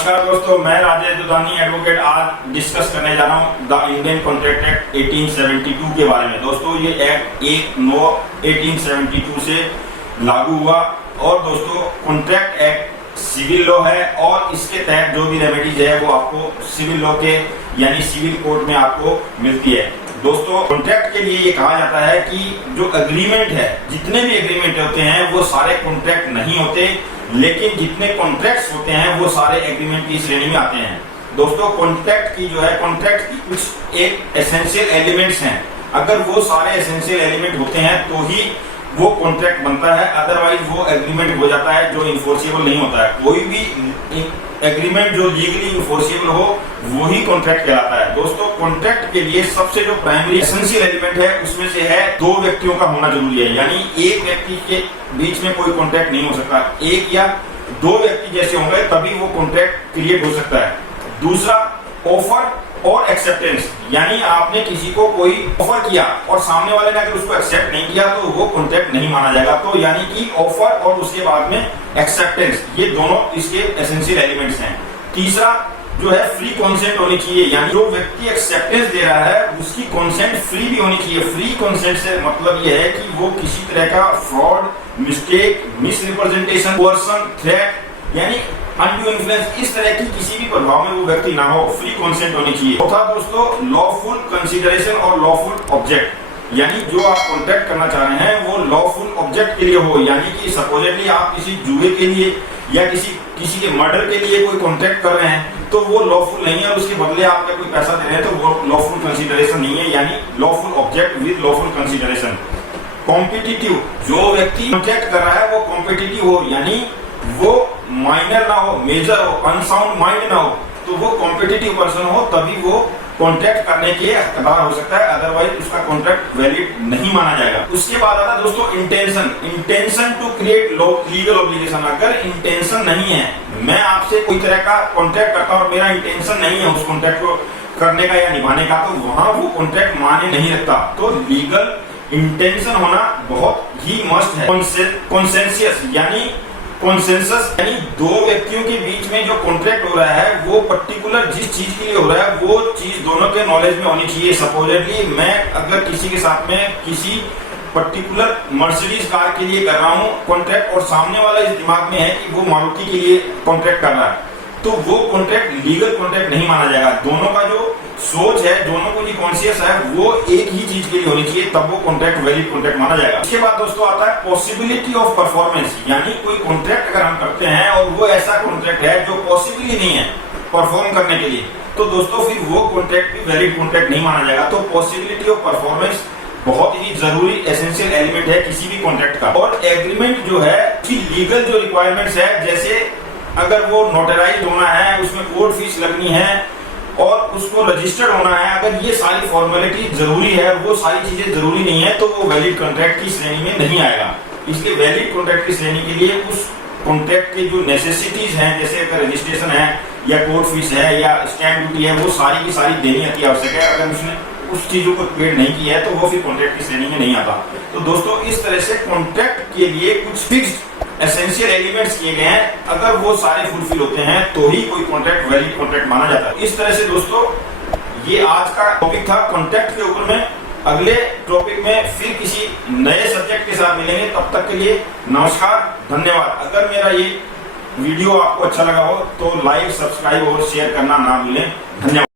नमस्कार दोस्तों, मैं राजेश दुधानी एडवोकेट आज डिस्कस करने जा रहा हूँ द इंडियन कॉन्ट्रैक्ट एक्ट 1872 के बारे में। दोस्तों ये एक्ट 1/9/1872 से लागू हुआ और दोस्तों कॉन्ट्रैक्ट एक्ट सिविल लॉ है और इसके तहत जो भी रेमेडीज है वो आपको सिविल लॉ के यानी सिविल कोर्ट में आपको मिलती है। दोस्तों कॉन्ट्रैक्ट के लिए ये कहा जाता है कि जो एग्रीमेंट है, जितने भी एग्रीमेंट होते हैं वो सारे कॉन्ट्रैक्ट नहीं होते, लेकिन जितने कॉन्ट्रैक्ट्स होते हैं वो सारे एग्रीमेंट की श्रेणी में आते हैं। दोस्तों कॉन्ट्रैक्ट की जो है, कॉन्ट्रैक्ट की कुछ एक एसेंशियल एलिमेंट्स हैं। अगर वो सारे एसेंशियल एलिमेंट होते हैं तो ही वो कॉन्ट्रैक्ट बनता है, अदरवाइज वो एग्रीमेंट हो जाता है जो इन्फोर्सिबल नहीं होता है। कोई भी एग्रीमेंट जो लीगली इन्फोर्सिबल हो वो ही कॉन्ट्रैक्ट कहलाता है। दोस्तों कॉन्ट्रैक्ट के लिए सबसे जो प्राइमरी एसेंशियल एलिमेंट है उसमें से है दो व्यक्तियों का होना जरूरी है, यानी एक व्यक्ति के बीच में कोई कॉन्ट्रैक्ट नहीं हो सकता। एक या दो व्यक्ति जैसे होंगे तभी वो कॉन्ट्रैक्ट क्रिएट हो सकता है। दूसरा ऑफर और एक्सेप्टेंस, यानी आपने किसी को कोई ऑफर किया और सामने वाले ने अगर उसको एक्सेप्ट नहीं किया तो वो कॉन्ट्रैक्ट नहीं माना जाएगा। तो यानी कि ऑफर और उसके बाद में एक्सेप्टेंस, ये दोनों इसके एसेंशियल एलिमेंट्स हैं। तीसरा जो है फ्री कॉन्सेंट होनी चाहिए, यानी जो व्यक्ति एक्सेप्टेंस दे रहा है उसकी कॉन्सेंट फ्री भी होनी चाहिए। फ्री कॉन्सेंट से मतलब ये है कि वो किसी तरह का फ्रॉड, मिस्टेक, मिसरिप्रेजेंटेशन, कोर्सन, थ्रेट यानी अनड्यू इन्फ्लुएंस, इस तरह की किसी भी प्रभाव में वो व्यक्ति ना हो। फ्री कॉन्सेंट होनी चाहिए। चौथा दोस्तों लॉफुल कंसीडरेशन और लॉफुल ऑब्जेक्ट, यानी जो आप कॉन्ट्रैक्ट करना चाह रहे हैं वो लॉफुल ऑब्जेक्ट के लिए हो, यानी कि सपोजेटली आप किसी जुए के लिए या किसी के मर्डर के लिए कोई कॉन्ट्रैक्ट कर रहे हैं तो वो लॉफुल नहीं है, उसके बदले आपका कोई पैसा दे रहे हैं तो वो लॉफुल कंसीडरेशन नहीं है, यानी lawful object with lawful consideration. Competitive, जो व्यक्ति कॉन्ट्रैक्ट कर रहा है वो कॉम्पिटिटिव हो, यानी वो माइनर ना हो, मेजर हो, अनसाउंड माइंड ना हो, तो वो कॉम्पिटिटिव पर्सन हो तभी वो कॉन्ट्रैक्ट करने के हकदार हो सकता है, अदरवाइज उसका कॉन्ट्रैक्ट वैलिड नहीं माना जाएगा। उसके बाद आता है दोस्तों intention to create legal obligation. अगर इंटेंशन नहीं है, मैं आपसे कोई तरह का कॉन्ट्रैक्ट करता हूं और मेरा इंटेंशन नहीं है उस कॉन्ट्रैक्ट को करने का या निभाने का, तो वहां वो कॉन्ट्रैक्ट माने नहीं रखता। तो लीगल इंटेंशन होना बहुत ही मस्ट है। कॉन्सेंसियस यानी कॉन्सेंसस, यानी दो व्यक्तियों के बीच में जो कॉन्ट्रैक्ट हो रहा है वो पर्टिकुलर जिस चीज के लिए हो रहा है वो चीज दोनों के नॉलेज में होनी चाहिए। सपोजेटली मैं अगर किसी के साथ में किसी पर्टिकुलर मर्सिडीज कार के लिए कर रहा हूँ कॉन्ट्रैक्ट और सामने वाला इस दिमाग में है कि वो मारुति के लिए कॉन्ट्रैक्ट कर रहा है, तो वो कॉन्ट्रैक्ट लीगल कॉन्ट्रैक्ट नहीं माना जाएगा। दोनों का जो सोच है, दोनों को जो कॉन्शियस है वो एक ही चीज के लिए होनी चाहिए, तब वो कॉन्ट्रैक्ट वैलिड कॉन्ट्रैक्ट माना जाएगा। उसके बाद दोस्तों आता है पॉसिबिलिटी ऑफ परफॉर्मेंस, यानी कोई कॉन्ट्रैक्ट अगर हम करते हैं और वो ऐसा कॉन्ट्रैक्ट है जो पॉसिबल ही नहीं है परफॉर्म करने के लिए, तो दोस्तों फिर वो कॉन्ट्रैक्ट भी वैलिड कॉन्ट्रैक्ट नहीं माना जाएगा। तो पॉसिबिलिटी ऑफ परफॉर्मेंस बहुत ही जरूरी एसेंशियल एलिमेंट है किसी भी कॉन्ट्रैक्ट का। और एग्रीमेंट जो है कि लीगल जो रिक्वायरमेंट्स है, जैसे अगर वो नोटराइज होना है, उसमें कोर्ट फीस लगनी है और उसको रजिस्टर्ड होना है, अगर ये सारी फॉर्मेलिटी जरूरी है, वो सारी चीजें जरूरी नहीं है, तो वो वैलिड कॉन्ट्रैक्ट की श्रेणी में नहीं आएगा। इसलिए वैलिड कॉन्ट्रैक्ट की श्रेणी के लिए उस कॉन्ट्रैक्ट के जो नेसेसिटीज हैं, जैसे अगर रजिस्ट्रेशन है या कोर्ट फीस है या स्टैंप ड्यूटी है, वो सारी की सारी देनी अति आवश्यक है। अगर उसने उस चीजों को पेड नहीं किया है तो वो फिर कॉन्ट्रैक्ट की श्रेणी में नहीं आता। तो दोस्तों इस तरह से कॉन्ट्रैक्ट के लिए कुछ फिक्स्ड एसेंशियल एलिमेंट्स किए गए हैं, अगर वो सारे फुलफिल होते हैं तो ही कोई कॉन्ट्रैक्ट वैलिड कॉन्ट्रैक्ट माना जाता है। इस तरह से दोस्तों ये आज का टॉपिक था कॉन्ट्रैक्ट के ऊपर में। अगले टॉपिक में फिर किसी नए सब्जेक्ट के साथ मिलेंगे, तब तक के लिए नमस्कार, धन्यवाद। अगर मेरा ये वीडियो आपको अच्छा लगा हो तो लाइक, सब्सक्राइब और शेयर करना ना भूलें। धन्यवाद।